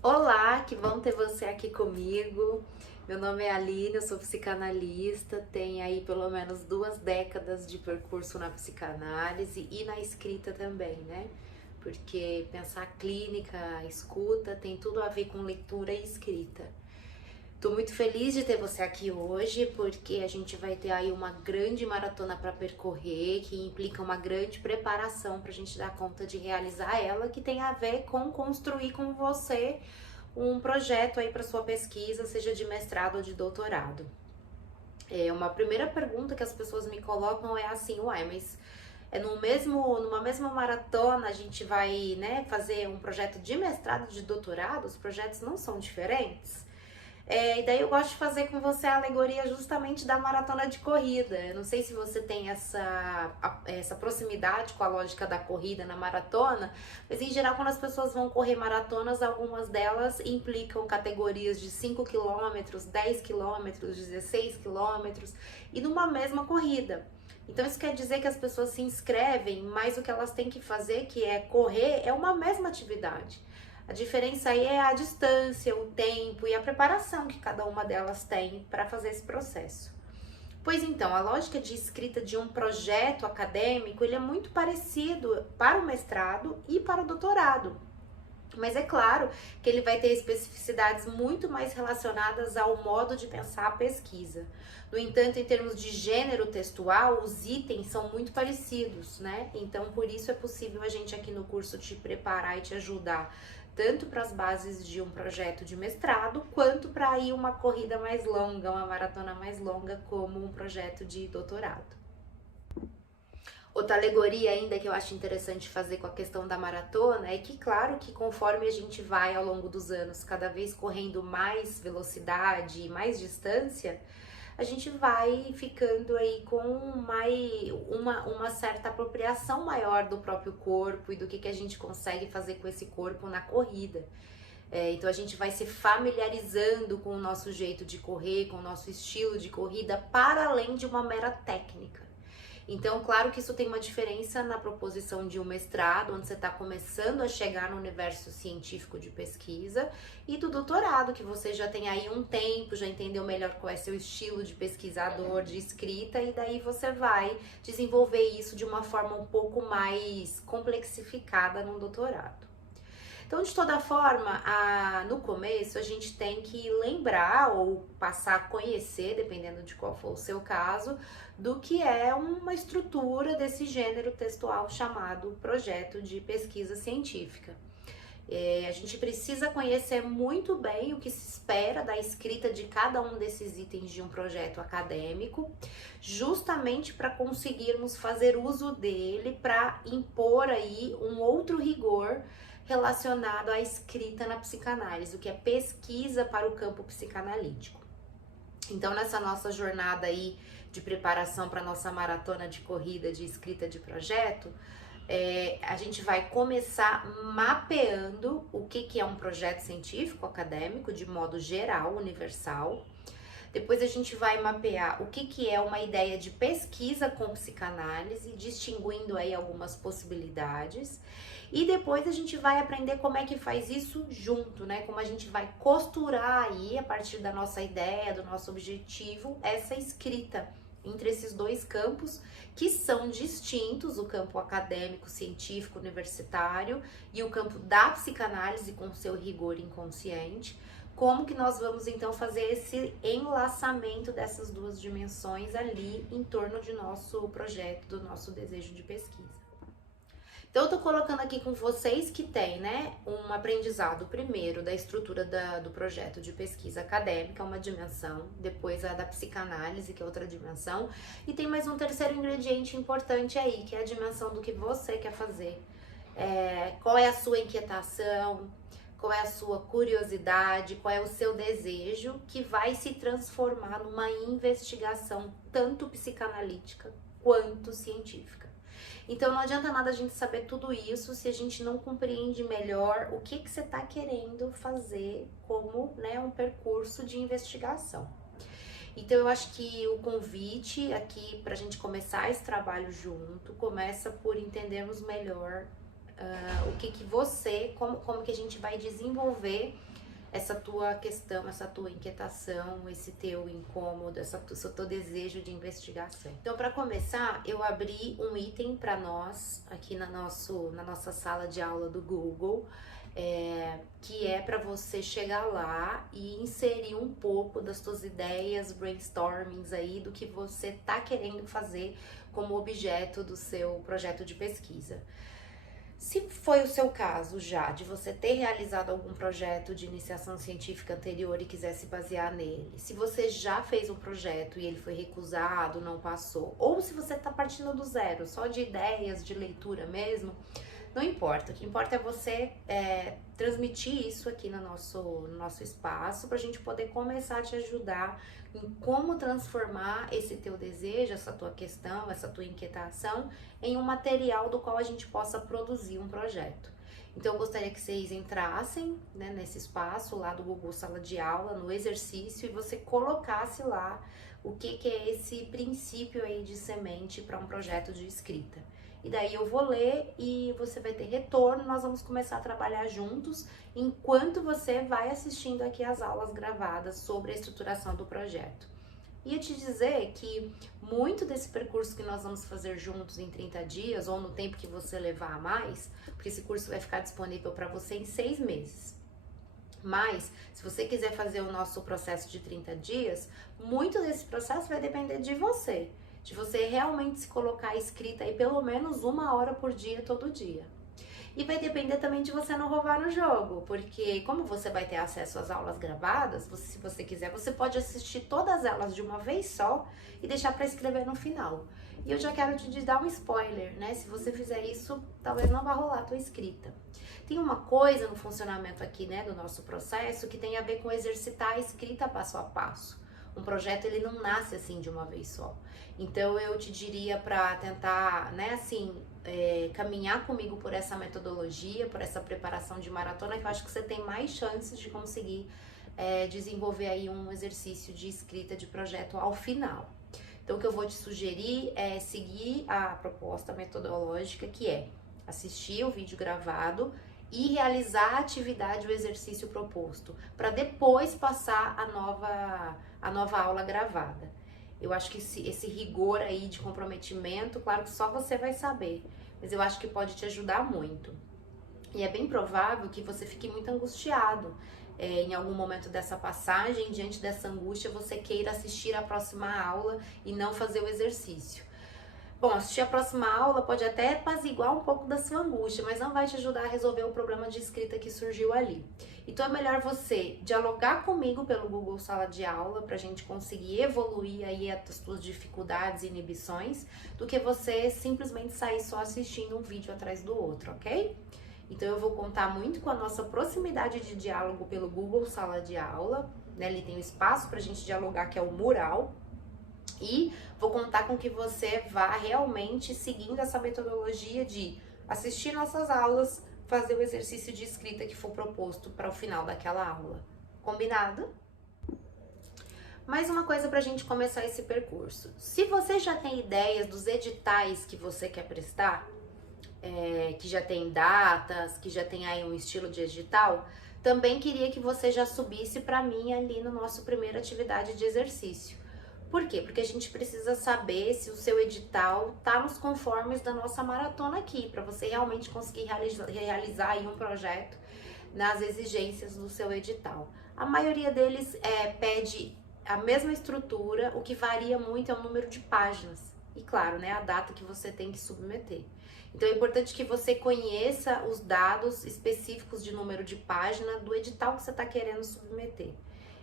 Olá, que bom ter você aqui comigo. Meu nome é Aline, eu sou psicanalista, tenho aí pelo menos 2 décadas de percurso na psicanálise e na escrita também, né? Porque pensar clínica, escuta, tem tudo a ver com leitura e escrita. Tô muito feliz de ter você aqui hoje, porque a gente vai ter aí uma grande maratona para percorrer, que implica uma grande preparação para a gente dar conta de realizar ela, que tem a ver com construir com você um projeto aí para sua pesquisa, seja de mestrado ou de doutorado. Uma primeira pergunta que as pessoas me colocam é assim, uai, mas numa mesma maratona a gente vai, né, fazer um projeto de mestrado, de doutorado, os projetos não são diferentes? E daí eu gosto de fazer com você a alegoria justamente da maratona de corrida. Eu não sei se você tem essa proximidade com a lógica da corrida na maratona, mas em geral quando as pessoas vão correr maratonas, algumas delas implicam categorias de 5 quilômetros, 10 quilômetros, 16 quilômetros e numa mesma corrida. Então isso quer dizer que as pessoas se inscrevem, mas o que elas têm que fazer, que é correr, é uma mesma atividade. A diferença aí é a distância, o tempo e a preparação que cada uma delas tem para fazer esse processo. Pois então, a lógica de escrita de um projeto acadêmico, ele é muito parecido para o mestrado e para o doutorado. Mas é claro que ele vai ter especificidades muito mais relacionadas ao modo de pensar a pesquisa. No entanto, em termos de gênero textual, os itens são muito parecidos, né? Então, por isso é possível a gente aqui no curso te preparar e te ajudar tanto para as bases de um projeto de mestrado, quanto para ir uma corrida mais longa, uma maratona mais longa, como um projeto de doutorado. Outra alegoria ainda que eu acho interessante fazer com a questão da maratona é que, claro, que conforme a gente vai ao longo dos anos cada vez correndo mais velocidade e mais distância, a gente vai ficando aí com uma certa apropriação maior do próprio corpo e do que a gente consegue fazer com esse corpo na corrida. Então a gente vai se familiarizando com o nosso jeito de correr, com o nosso estilo de corrida, para além de uma mera técnica. Então, claro que isso tem uma diferença na proposição de um mestrado, onde você está começando a chegar no universo científico de pesquisa, e do doutorado, que você já tem aí um tempo, já entendeu melhor qual é seu estilo de pesquisador, de escrita, e daí você vai desenvolver isso de uma forma um pouco mais complexificada no doutorado. Então, de toda forma, no começo a gente tem que lembrar ou passar a conhecer, dependendo de qual for o seu caso, do que é uma estrutura desse gênero textual chamado projeto de pesquisa científica. A gente precisa conhecer muito bem o que se espera da escrita de cada um desses itens de um projeto acadêmico, justamente para conseguirmos fazer uso dele para impor aí um outro rigor relacionado à escrita na psicanálise, o que é pesquisa para o campo psicanalítico. Então, nessa nossa jornada aí de preparação para nossa maratona de corrida de escrita de projeto, a gente vai começar mapeando o que é um projeto científico acadêmico de modo geral, universal. Depois a gente vai mapear o que é uma ideia de pesquisa com psicanálise, distinguindo aí algumas possibilidades. E depois a gente vai aprender como é que faz isso junto, né? Como a gente vai costurar aí, a partir da nossa ideia, do nosso objetivo, essa escrita entre esses dois campos que são distintos, o campo acadêmico, científico, universitário e o campo da psicanálise com seu rigor inconsciente. Como que nós vamos então fazer esse enlaçamento dessas duas dimensões ali em torno de nosso projeto, do nosso desejo de pesquisa? Então eu tô colocando aqui com vocês que tem, né, um aprendizado primeiro da estrutura do projeto de pesquisa acadêmica, uma dimensão, depois a da psicanálise, que é outra dimensão, e tem mais um terceiro ingrediente importante aí, que é a dimensão do que você quer fazer. Qual é a sua inquietação, qual é a sua curiosidade, qual é o seu desejo, que vai se transformar numa investigação tanto psicanalítica quanto científica. Então não adianta nada a gente saber tudo isso se a gente não compreende melhor o que você está querendo fazer como, né, um percurso de investigação. Então eu acho que o convite aqui para a gente começar esse trabalho junto começa por entendermos melhor o que que você, como que a gente vai desenvolver essa tua questão, essa tua inquietação, esse teu incômodo, esse teu desejo de investigação. Então, para começar, eu abri um item para nós aqui na nossa sala de aula do Google, que é para você chegar lá e inserir um pouco das suas ideias, brainstormings aí, do que você tá querendo fazer como objeto do seu projeto de pesquisa. Se foi o seu caso já, de você ter realizado algum projeto de iniciação científica anterior e quiser se basear nele, se você já fez um projeto e ele foi recusado, não passou, ou se você está partindo do zero, só de ideias, de leitura mesmo, não importa. O que importa é você transmitir isso aqui no nosso espaço, para a gente poder começar a te ajudar em como transformar esse teu desejo, essa tua questão, essa tua inquietação em um material do qual a gente possa produzir um projeto. Então eu gostaria que vocês entrassem, né, nesse espaço lá do Google Sala de Aula, no exercício, e você colocasse lá o que é esse princípio aí de semente para um projeto de escrita. E daí eu vou ler e você vai ter retorno, nós vamos começar a trabalhar juntos enquanto você vai assistindo aqui as aulas gravadas sobre a estruturação do projeto. Ia te dizer que muito desse percurso que nós vamos fazer juntos em 30 dias, ou no tempo que você levar a mais, porque esse curso vai ficar disponível para você em 6 meses. Mas, se você quiser fazer o nosso processo de 30 dias, muito desse processo vai depender de você realmente se colocar escrita aí pelo menos 1 hora por dia, todo dia. E vai depender também de você não roubar no jogo, porque como você vai ter acesso às aulas gravadas, se você quiser, você pode assistir todas elas de uma vez só e deixar para escrever no final. E eu já quero te dar um spoiler, né? Se você fizer isso, talvez não vá rolar a tua escrita. Tem uma coisa no funcionamento aqui, né, do nosso processo, que tem a ver com exercitar a escrita passo a passo. Um projeto, ele não nasce assim de uma vez só. Então, eu te diria para tentar, né, assim, caminhar comigo por essa metodologia, por essa preparação de maratona, que eu acho que você tem mais chances de conseguir desenvolver aí um exercício de escrita de projeto ao final. Então, o que eu vou te sugerir é seguir a proposta metodológica, que é assistir o vídeo gravado e realizar a atividade, o exercício proposto, para depois passar a nova aula gravada. Eu acho que esse rigor aí de comprometimento, claro que só você vai saber, mas eu acho que pode te ajudar muito. E é bem provável que você fique muito angustiado em algum momento dessa passagem, diante dessa angústia, você queira assistir a próxima aula e não fazer o exercício. Bom, assistir a próxima aula pode até apaziguar um pouco da sua angústia, mas não vai te ajudar a resolver o problema de escrita que surgiu ali. Então é melhor você dialogar comigo pelo Google Sala de Aula para a gente conseguir evoluir aí as suas dificuldades e inibições, do que você simplesmente sair só assistindo um vídeo atrás do outro, ok? Então eu vou contar muito com a nossa proximidade de diálogo pelo Google Sala de Aula, né? Ele tem um espaço para a gente dialogar, que é o mural. E vou contar com que você vá realmente seguindo essa metodologia de assistir nossas aulas, fazer o exercício de escrita que for proposto para o final daquela aula. Combinado? Mais uma coisa para a gente começar esse percurso. Se você já tem ideias dos editais que você quer prestar, que já tem datas, que já tem aí um estilo de edital, também queria que você já subisse para mim ali no nosso primeira atividade de exercício. Por quê? Porque a gente precisa saber se o seu edital tá nos conformes da nossa maratona aqui, para você realmente conseguir realizar aí um projeto nas exigências do seu edital. A maioria deles pede a mesma estrutura, o que varia muito é o número de páginas e, claro, né, a data que você tem que submeter. Então é importante que você conheça os dados específicos de número de página do edital que você está querendo submeter.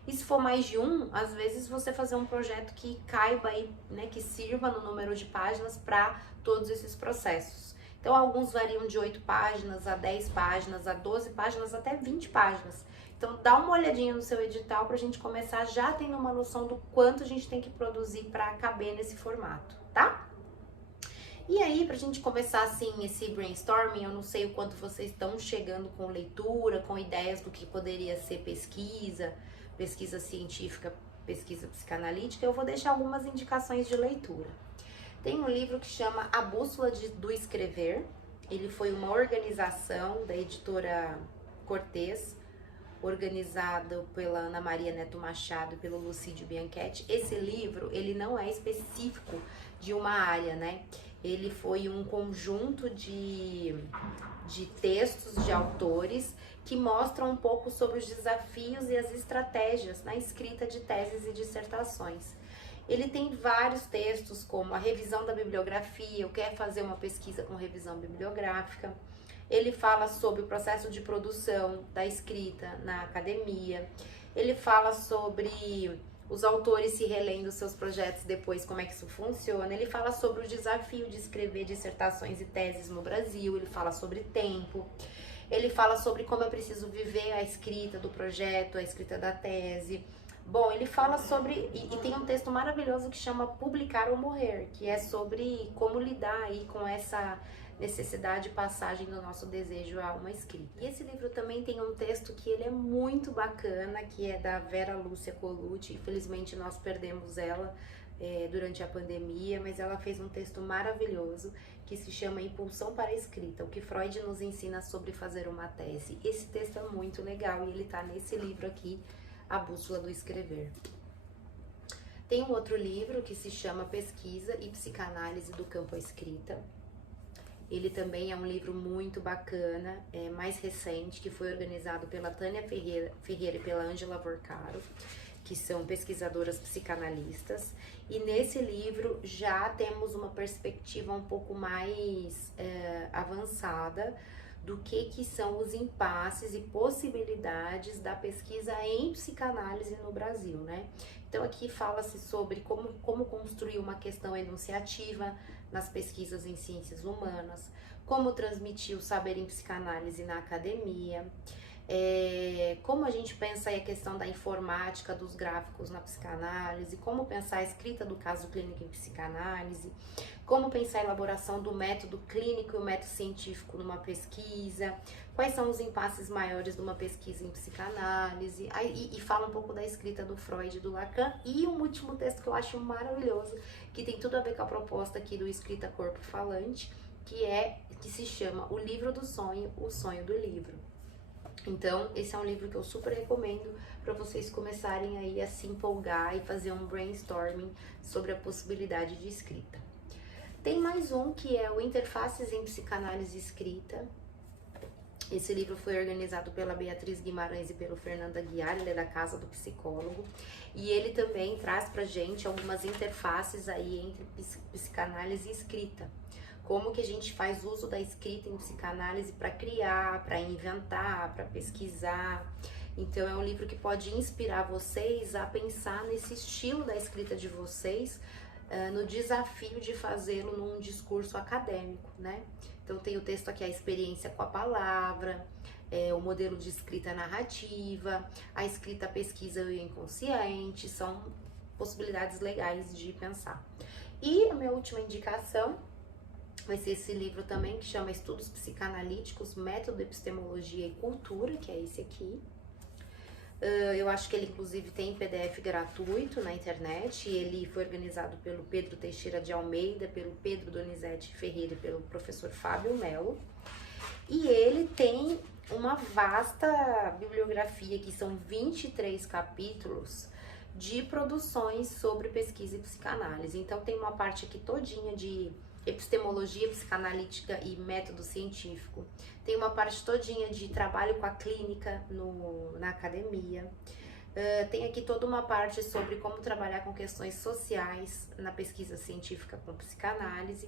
E se for mais de um, às vezes você fazer um projeto que caiba aí, né, que sirva no número de páginas para todos esses processos. Então alguns variam de 8 páginas a 10 páginas, a 12 páginas, até 20 páginas. Então dá uma olhadinha no seu edital para a gente começar já tendo uma noção do quanto a gente tem que produzir para caber nesse formato, tá? E aí, pra gente começar assim esse brainstorming, eu não sei o quanto vocês estão chegando com leitura, com ideias do que poderia ser pesquisa científica, pesquisa psicanalítica, eu vou deixar algumas indicações de leitura. Tem um livro que chama A Bússola do Escrever, Ele foi uma organização da editora Cortez, organizado pela Ana Maria Neto Machado e pelo Lucídio Bianchetti. Esse livro, ele não é específico de uma área, né? Ele foi um conjunto de textos de autores que mostram um pouco sobre os desafios e as estratégias na escrita de teses e dissertações. Ele tem vários textos, como a revisão da bibliografia, o que é fazer uma pesquisa com revisão bibliográfica. Ele fala sobre o processo de produção da escrita na academia. Ele fala sobre os autores se relendo seus projetos depois, como é que isso funciona. Ele fala sobre o desafio de escrever dissertações e teses no Brasil. Ele fala sobre tempo. Ele fala sobre como eu preciso viver a escrita do projeto, a escrita da tese. Bom, ele fala sobre, e tem um texto maravilhoso que chama Publicar ou Morrer, que é sobre como lidar aí com essa necessidade de passagem do nosso desejo a uma escrita. E esse livro também tem um texto que ele é muito bacana, que é da Vera Lúcia Colucci. Infelizmente nós perdemos ela durante a pandemia, mas ela fez um texto maravilhoso que se chama Impulsão para a Escrita, o que Freud nos ensina sobre fazer uma tese. Esse texto é muito legal e ele tá nesse livro aqui, A Bússola do Escrever. Tem um outro livro que se chama Pesquisa e Psicanálise do Campo à Escrita. Ele também é um livro muito bacana, mais recente, que foi organizado pela Tânia Ferreira e pela Ângela Vorcaro, que são pesquisadoras psicanalistas. E nesse livro já temos uma perspectiva um pouco mais avançada do que são os impasses e possibilidades da pesquisa em psicanálise no Brasil, né? Então aqui fala-se sobre como construir uma questão enunciativa nas pesquisas em ciências humanas, como transmitir o saber em psicanálise na academia, como a gente pensa aí a questão da informática, dos gráficos na psicanálise, como pensar a escrita do caso clínico em psicanálise, como pensar a elaboração do método clínico e o método científico numa pesquisa, quais são os impasses maiores de uma pesquisa em psicanálise, e fala um pouco da escrita do Freud e do Lacan, e um último texto que eu acho maravilhoso, que tem tudo a ver com a proposta aqui do Escrita Corpo Falante, que se chama O Livro do Sonho, o Sonho do Livro. Então, esse é um livro que eu super recomendo para vocês começarem aí a se empolgar e fazer um brainstorming sobre a possibilidade de escrita. Tem mais um que é o Interfaces em Psicanálise Escrita. Esse livro foi organizado pela Beatriz Guimarães e pelo Fernando Aguiar, ele é da Casa do Psicólogo. E ele também traz pra gente algumas interfaces aí entre psicanálise e escrita. Como que a gente faz uso da escrita em psicanálise para criar, para inventar, para pesquisar. Então é um livro que pode inspirar vocês a pensar nesse estilo da escrita de vocês, no desafio de fazê-lo num discurso acadêmico, né? Então tem o texto aqui, a experiência com a palavra, o modelo de escrita narrativa, a escrita pesquisa e o inconsciente, são possibilidades legais de pensar. E a minha última indicação vai ser esse livro também, que chama Estudos Psicanalíticos, Método, Epistemologia e Cultura, que é esse aqui. Eu acho que ele inclusive tem PDF gratuito na internet, e ele foi organizado pelo Pedro Teixeira de Almeida, pelo Pedro Donizete Ferreira e pelo professor Fábio Melo. E ele tem uma vasta bibliografia, que são 23 capítulos de produções sobre pesquisa e psicanálise. Então tem uma parte aqui todinha de epistemologia psicanalítica e método científico. Tem uma parte todinha de trabalho com a clínica na academia. Tem aqui toda uma parte sobre como trabalhar com questões sociais na pesquisa científica com psicanálise.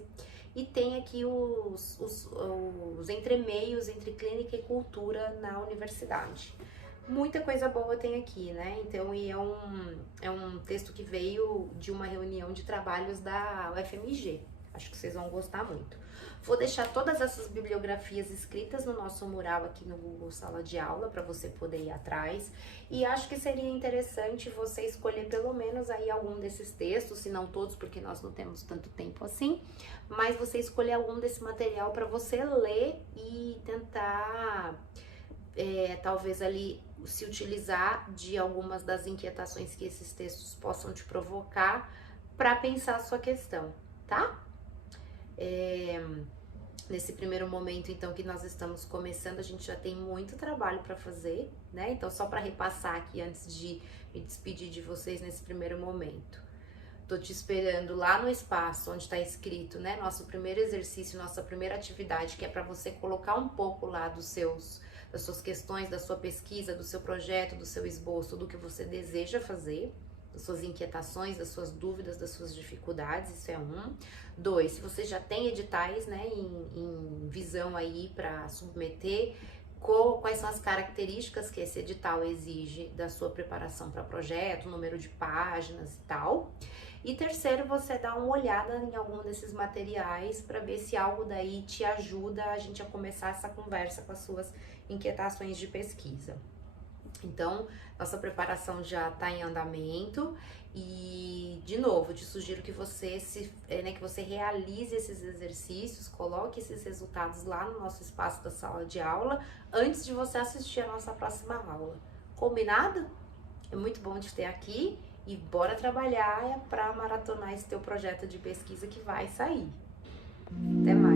E tem aqui os entremeios entre clínica e cultura na universidade. Muita coisa boa tem aqui, né? Então, é um texto que veio de uma reunião de trabalhos da UFMG. Acho que vocês vão gostar muito. Vou deixar todas essas bibliografias escritas no nosso mural aqui no Google Sala de Aula, para você poder ir atrás. E acho que seria interessante você escolher pelo menos aí algum desses textos, se não todos, porque nós não temos tanto tempo assim, mas você escolher algum desse material para você ler e tentar, talvez ali, se utilizar de algumas das inquietações que esses textos possam te provocar para pensar a sua questão, tá? Nesse primeiro momento, então, que nós estamos começando, a gente já tem muito trabalho para fazer, né? Então, só para repassar aqui antes de me despedir de vocês nesse primeiro momento. Tô te esperando lá no espaço onde está escrito, né? Nosso primeiro exercício, nossa primeira atividade, que é para você colocar um pouco lá das suas questões, da sua pesquisa, do seu projeto, do seu esboço, do que você deseja fazer, das suas inquietações, das suas dúvidas, das suas dificuldades, isso é um. Dois, se você já tem editais, né, em visão aí para submeter, quais são as características que esse edital exige da sua preparação para projeto, número de páginas e tal. E terceiro, você dá uma olhada em algum desses materiais para ver se algo daí te ajuda a gente a começar essa conversa com as suas inquietações de pesquisa. Então, nossa preparação já está em andamento e, de novo, eu te sugiro que você que você realize esses exercícios, coloque esses resultados lá no nosso espaço da sala de aula antes de você assistir a nossa próxima aula. Combinado? É muito bom te ter aqui e bora trabalhar para maratonar esse teu projeto de pesquisa que vai sair. Até mais!